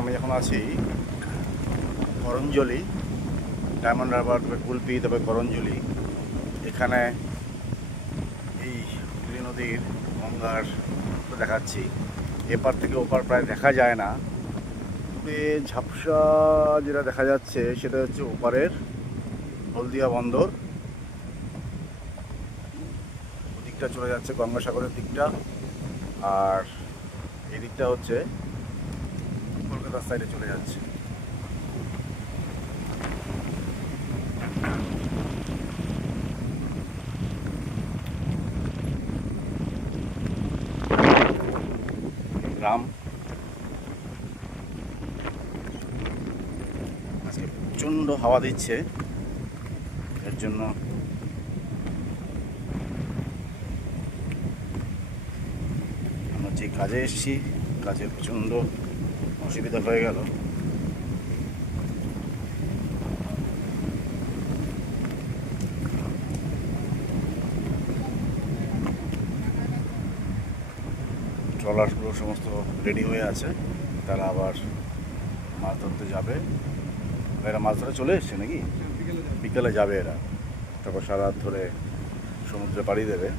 আমি এখন আছি করঞ্জলি, ডায়মন্ড হারবার, তারপরে কুলপি, তারপরে করঞ্জলি। এখানে এই হুগলি নদীর গঙ্গার দেখাচ্ছি। এপার থেকে ওপার প্রায় দেখা যায় না। দূরে ঝাপসা যেটা দেখা যাচ্ছে সেটা হচ্ছে ওপারের হলদিয়া বন্দর। ওদিকটা চলে যাচ্ছে গঙ্গাসাগরের দিকটা, আর এদিকটা হচ্ছে কলকাতার সাইডে চলে যাচ্ছে। গ্রাম আজকে প্রচণ্ড হাওয়া দিচ্ছে, এর জন্য আমরা যে কাজে এসেছি কাজের প্রচণ্ড অসুবিধা হয়ে গেল। ট্রলারগুলো সমস্ত রেডি হয়ে আছে, তারা আবার মাছ ধরতে যাবে। এরা মাছ ধরে চলে এসছে নাকি? বিকেলে যাবে এরা, তারপর সারা রাত ধরে সমুদ্রে পাড়ি দেবে।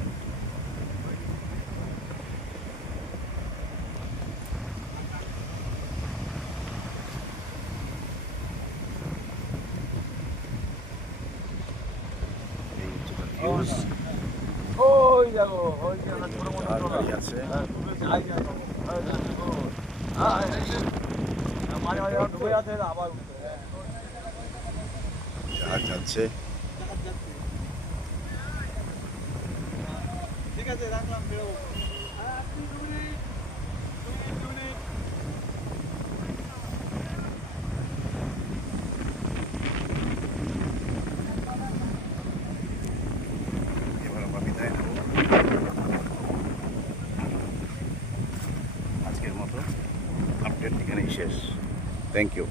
আছে জাহাজ যাচ্ছে। ঠিক আছে, রাখলাম, বেরোবো। এবার আমরা বিদায় নেব। আজকের মতো আপডেট এখানেই শেষ। Thank you.